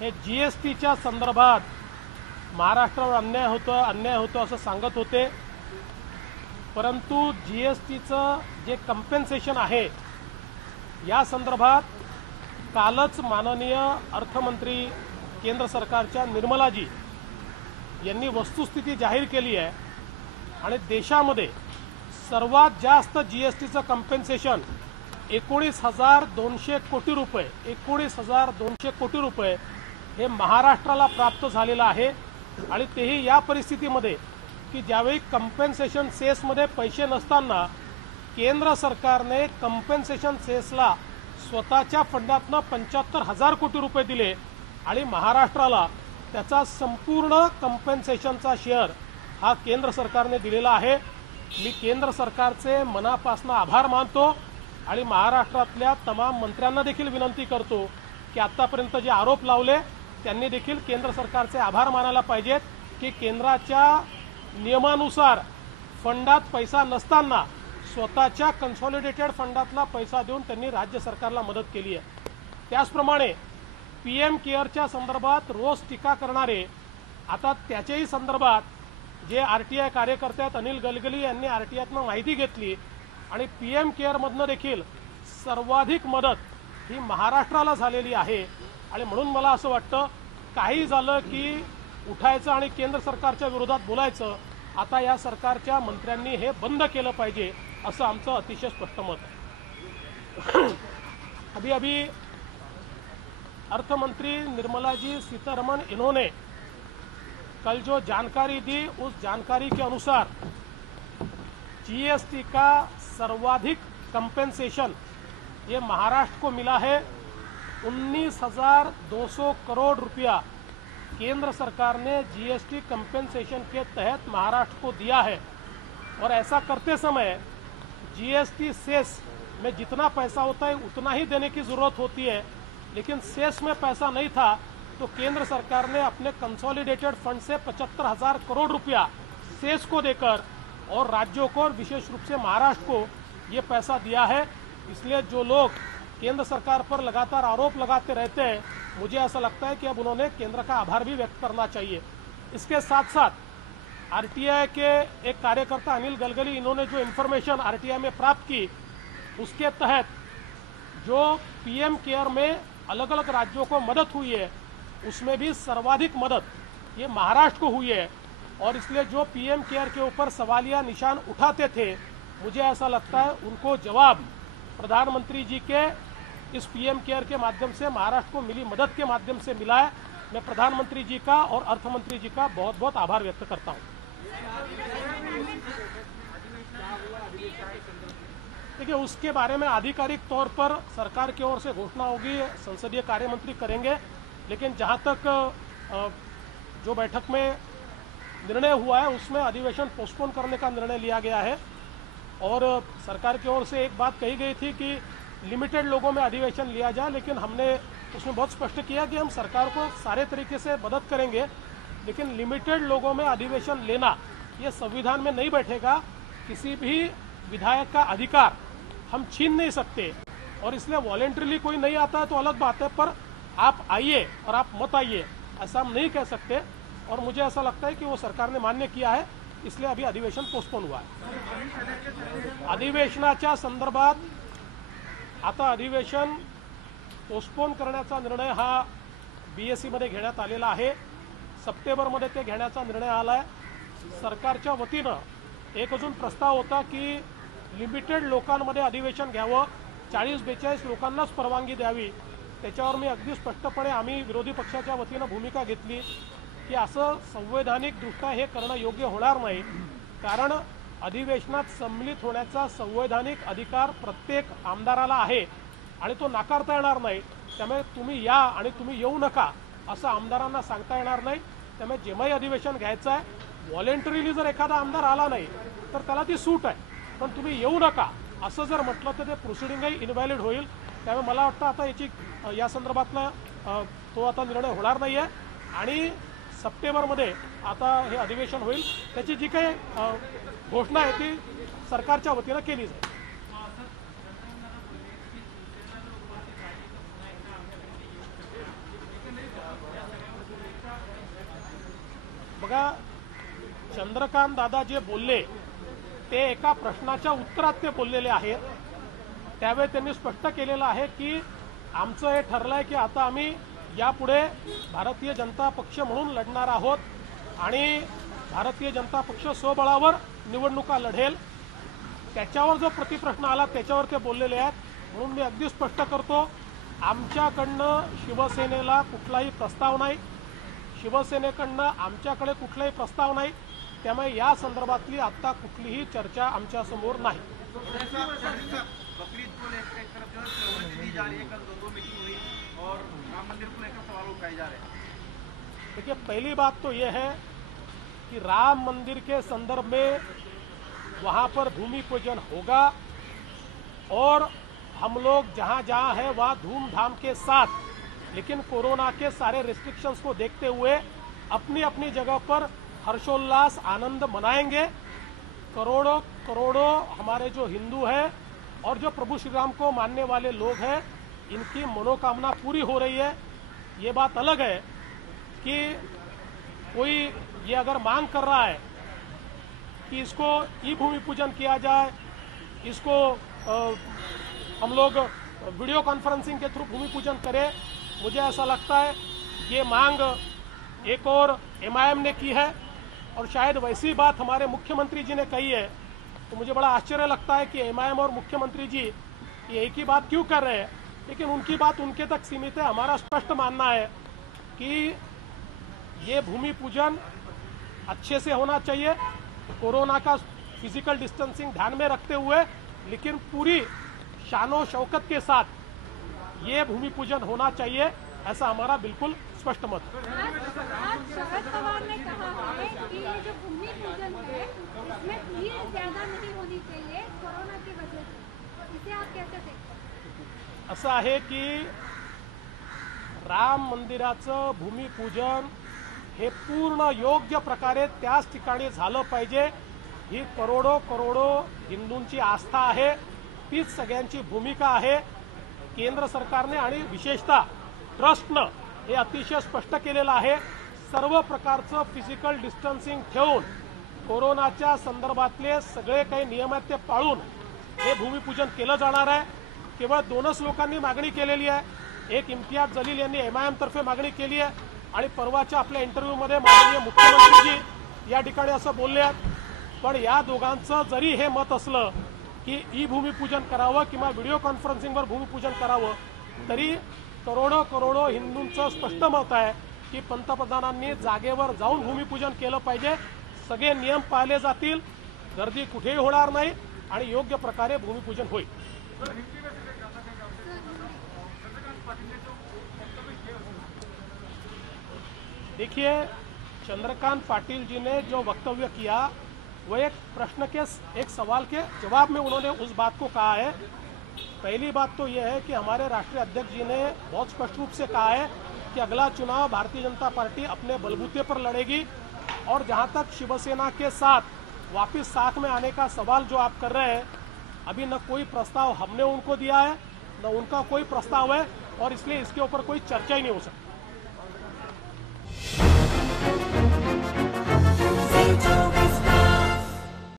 हे जीएसटीच्या संदर्भात महाराष्ट्रावर अन्याय होतो असं सांगत होते, परंतु जीएसटीचं जे कंपेन्सेशन आहे या संदर्भात कालच माननीय अर्थमंत्री केंद्र सरकारच्या निर्मलाजी यांनी वस्तुस्थिती जाहीर केली आहे आणि देशामध्ये सर्वात जास्त जीएसटीचं कंपेन्सेशन 19,200 कोटी रुपये 19,200 कोटी रुपये हे महाराष्ट्राला प्राप्त झालेलं आहे। आणि तेही या परिस्थितीमध्ये की ज्यावेळी कंपेन्सेशन सेसमध्ये पैसे नसताना केंद्र सरकारने कंपेन्सेशन सेसला स्वतःच्या फंडातनं 75,000 कोटी रुपये दिले आणि महाराष्ट्राला त्याचा संपूर्ण कंपेन्सेशनचा शेअर हा केंद्र सरकारने दिलेला आहे। मी केंद्र सरकारचे मनापासून आभार मानतो आणि महाराष्ट्रातल्या तमाम मंत्र्यांना देखील विनंती करतो की आतापर्यंत जे आरोप लावले त्यांनी देखील केंद्र सरकारचे आभार मानायला पाहिजेत की केंद्राच्या नियमानुसार फंडात पैसा नसताना स्वतःच्या कन्सॉलिडेटेड फंडातला पैसा देऊन त्यांनी राज्य सरकारला मदत केली आहे। त्याचप्रमाणे पीएम केअरच्या संदर्भात रोज टीका करणारे आता त्याच्याही संदर्भात जे आरटीआय कार्यकर्ते आहेत अनिल गलगली यांनी आरटीआयतनं माहिती घेतली आणि पीएम केअरमधनं देखील सर्वाधिक मदत ही महाराष्ट्राला झालेली आहे। आणि म्हणून मला असं वाटतं काही झालं की उठायचं आणि केंद्र सरकारच्या विरोधात बोलायचं, आता या सरकारच्या मंत्र्यांनी हे बंद केलं पाहिजे असं आमचं अतिशय स्पष्ट मत आहे। अभी अभी अर्थमंत्री निर्मला जी सीतारमण इन्होंने कल जो जानकारी दी उस जानकारी के अनुसार जीएसटी का सर्वाधिक कंपेंसेशन ये महाराष्ट्र को मिला है। 19,200 करोड़ रुपया केंद्र सरकार ने जीएसटी कंपेंसेशन के तहत महाराष्ट्र को दिया है। और ऐसा करते समय जीएसटी सेस में जितना पैसा होता है उतना ही देने की ज़रूरत होती है, लेकिन सेस में पैसा नहीं था तो केंद्र सरकार ने अपने कंसोलिडेटेड फंड से 75,000 करोड़ रुपया सेस को देकर और राज्यों को और विशेष रूप से महाराष्ट्र को ये पैसा दिया है। इसलिए जो लोग केंद्र सरकार पर लगातार आरोप लगाते रहते हैं, मुझे ऐसा लगता है कि अब उन्होंने केंद्र का आभार भी व्यक्त करना चाहिए। इसके साथ साथ आरटीआई के एक कार्यकर्ता अनिल गलगली इन्होंने जो इन्फॉर्मेशन आरटीआई में प्राप्त की उसके तहत जो पीएम केयर में अलग अलग राज्यों को मदद हुई है उसमें भी सर्वाधिक मदद ये महाराष्ट्र को हुई है। और इसलिए जो पीएम केयर के ऊपर सवालिया निशान उठाते थे, मुझे ऐसा लगता है उनको जवाब प्रधानमंत्री जी के इस पीएम केयर के माध्यम से महाराष्ट्र को मिली मदद के माध्यम से मिला है। मैं प्रधानमंत्री जी का और अर्थमंत्री जी का बहुत बहुत आभार व्यक्त करता हूँ। देखिए, उसके बारे में आधिकारिक तौर पर सरकार की ओर से घोषणा होगी, संसदीय कार्य मंत्री करेंगे। लेकिन जहाँ तक जो बैठक में निर्णय हुआ है उसमें अधिवेशन पोस्टपोन करने का निर्णय लिया गया है। और सरकार की ओर से एक बात कही गई थी कि लिमिटेड लोगों में अधिवेशन लिया जाए, लेकिन हमने उसमें बहुत स्पष्ट किया कि हम सरकार को सारे तरीके से मदद करेंगे, लेकिन लिमिटेड लोगों में अधिवेशन लेना ये संविधान में नहीं बैठेगा। किसी भी विधायक का अधिकार हम छीन नहीं सकते और इसलिए वॉलेंटरीली कोई नहीं आता है तो अलग बात है, पर आप आइए और आप मत आइए ऐसा हम नहीं कह सकते। और मुझे ऐसा लगता है कि वो सरकार ने मान्य किया है, इसलिए अभी अधिवेशन पोस्टपोन हुआ है। अधिवेशनाच्या संदर्भात आता अधिवेशन पोस्टपोन करण्याचा निर्णय हा बीएससी मध्ये घेण्यात आलेला आहे। सप्टेंबरमध्ये ते घेण्याचा निर्णय आला आहे। सरकारच्या वतीनं एक अजून प्रस्ताव होता की लिमिटेड लोकांमध्ये अधिवेशन घ्यावं, 40-42 लोकांनाच परवानगी द्यावी। त्याच्यावर मी अगदी स्पष्टपणे आम्ही विरोधी पक्षाच्या वतीनं भूमिका घेतली की असं संवैधानिकदृष्ट्या हे करणं योग्य होणार नाही, कारण अधिवेशनात सम्मिलित होण्याचा संवैधानिक अधिकार प्रत्येक आमदाराला आहे आणि तो नाकारता येणार नाही। त्यामुळे तुम्ही या आणि तुम्ही येऊ नका असं आमदारांना सांगता येणार नाही। त्यामुळे जेव्हाही अधिवेशन घ्यायचं आहे व्हॉलेंटरीली जर एखादा आमदार आला नाही तर त्याला ती सूट आहे, पण तुम्ही येऊ नका असं जर म्हटलं तर ते प्रोसिडिंगही इनव्हॅलिड होईल। त्यामुळे मला वाटतं आता याची या संदर्भातला तो आता निर्णय होणार नाही आहे आणि सप्टेंबरमध्ये आता हे अधिवेशन होईल। त्याची जी काही घोषणा आहे ती सरकारच्या वतीनं केली जाईल। बघा, चंद्रकांत दादा जे बोलले ते एका प्रश्नाच्या उत्तरात ते बोललेले आहेत. त्यावेळी त्यांनी स्पष्ट केलेलं आहे की आमचं हे ठरलंय की आता आम्ही यापुढे भारतीय जनता पक्ष म्हणून लढणार आहोत आणि भारतीय जनता पक्ष स्वबळावर निवडणुका लढेल. त्याच्यावर जो प्रतिप्रश्न आला त्याच्यावर ते बोललेले आहेत. म्हणून मी अगदी स्पष्ट करतो, आमच्याकडनं शिवसेनेला कुठलाही प्रस्ताव नाही, शिवसेनेकडनं आमच्याकडे कुठलाही प्रस्ताव नाही. त्यामुळे या संदर्भातली आता कुठलीही चर्चा आमच्या समोर नाही. बकरीद को लेकर एक तरफ जो है दी जा रही है, कल दो मीटिंग हुई और राम मंदिर को लेकर सवाल उठाए जा रहे हैं. देखिए, पहली बात तो यह है कि राम मंदिर के संदर्भ में वहां पर भूमि पूजन होगा और हम लोग जहां जहां है वहां धूमधाम के साथ, लेकिन कोरोना के सारे रिस्ट्रिक्शंस को देखते हुए अपनी अपनी जगह पर हर्षोल्लास आनंद मनाएंगे. करोड़ों करोड़ों हमारे जो हिंदू हैं और जो प्रभु श्री राम को मानने वाले लोग हैं, इनकी मनोकामना पूरी हो रही है. ये बात अलग है कि कोई ये अगर मांग कर रहा है कि इसको ई भूमि पूजन किया जाए, इसको हम लोग वीडियो कॉन्फ्रेंसिंग के थ्रू भूमि पूजन करें, मुझे ऐसा लगता है ये मांग एक और एमआईएम ने की है और शायद वैसी बात हमारे मुख्यमंत्री जी ने कही है. तो मुझे बड़ा आश्चर्य लगता है कि एमआईएम और मुख्यमंत्री जी ये एक ही बात क्यों कर रहे हैं, लेकिन उनकी बात उनके तक सीमित है. हमारा स्पष्ट मानना है कि ये भूमि पूजन अच्छे से होना चाहिए, कोरोना का फिजिकल डिस्टेंसिंग ध्यान में रखते हुए, लेकिन पूरी शानो शौकत के साथ ये भूमि पूजन होना चाहिए, ऐसा हमारा बिल्कुल स्पष्ट मत है. आज शरद पवार ने कहा है कि ये जो भूमि पूजन है इसमें भीड़ ज्यादा नहीं होनी चाहिए कोरोना की वजह से, इसे आप कैसे देखते हैं? असं आहे की राम मंदिराचं भूमिपूजन हे पूर्ण योग्य प्रकारे त्याच ठिकाणी झालं पाहिजे. ही करोडो करोडो हिंदूंची आस्था आहे, तीच सगळ्यांची भूमिका आहे. केंद्र सरकारने आणि विशेषतः ट्रस्टनं हे अतिशय स्पष्ट केलेलं आहे. सर्व प्रकारचं फिजिकल डिस्टन्सिंग ठेवून कोरोनाच्या संदर्भातले सगळे काही नियम आहेत ते पाळून हे भूमिपूजन केलं जाणार आहे. केवळ दोनच लोकांनी मागणी केलेली आहे. एक इम्तियाज जलील यांनी एमआयएम तर्फे मागणी केली आहे आणि परवाच्या आपल्या इंटरव्ह्यूमध्ये माननीय मुख्यमंत्रीजी या ठिकाणी असं बोलले आहेत. पण या दोघांचं जरी हे मत असलं की ई भूमिपूजन करावं किंवा व्हिडिओ कॉन्फरन्सिंगवर भूमिपूजन करावं, तरी करोडो करोडो हिंदूंचं स्पष्ट मत आहे की पंतप्रधानांनी जागेवर जाऊन भूमिपूजन केलं पाहिजे. सगळे नियम पाळले जातील, गर्दी कुठेही होणार नाही आणि योग्य प्रकारे भूमिपूजन होईल. देखिए, चंद्रकांत पाटिल जी ने जो वक्तव्य किया वो एक प्रश्न के एक सवाल के जवाब में उन्होंने उस बात को कहा है. पहली बात तो यह है कि हमारे राष्ट्रीय अध्यक्ष जी ने बहुत स्पष्ट रूप से कहा है कि अगला चुनाव भारतीय जनता पार्टी अपने बलबूते पर लड़ेगी और जहां तक शिवसेना के साथ वापस साथ में आने का सवाल जो आप कर रहे हैं, अभी न कोई प्रस्ताव हमने उनको दिया है न उनका कोई प्रस्ताव है और इसलिए इसके ऊपर कोई चर्चा ही नहीं हो सकती.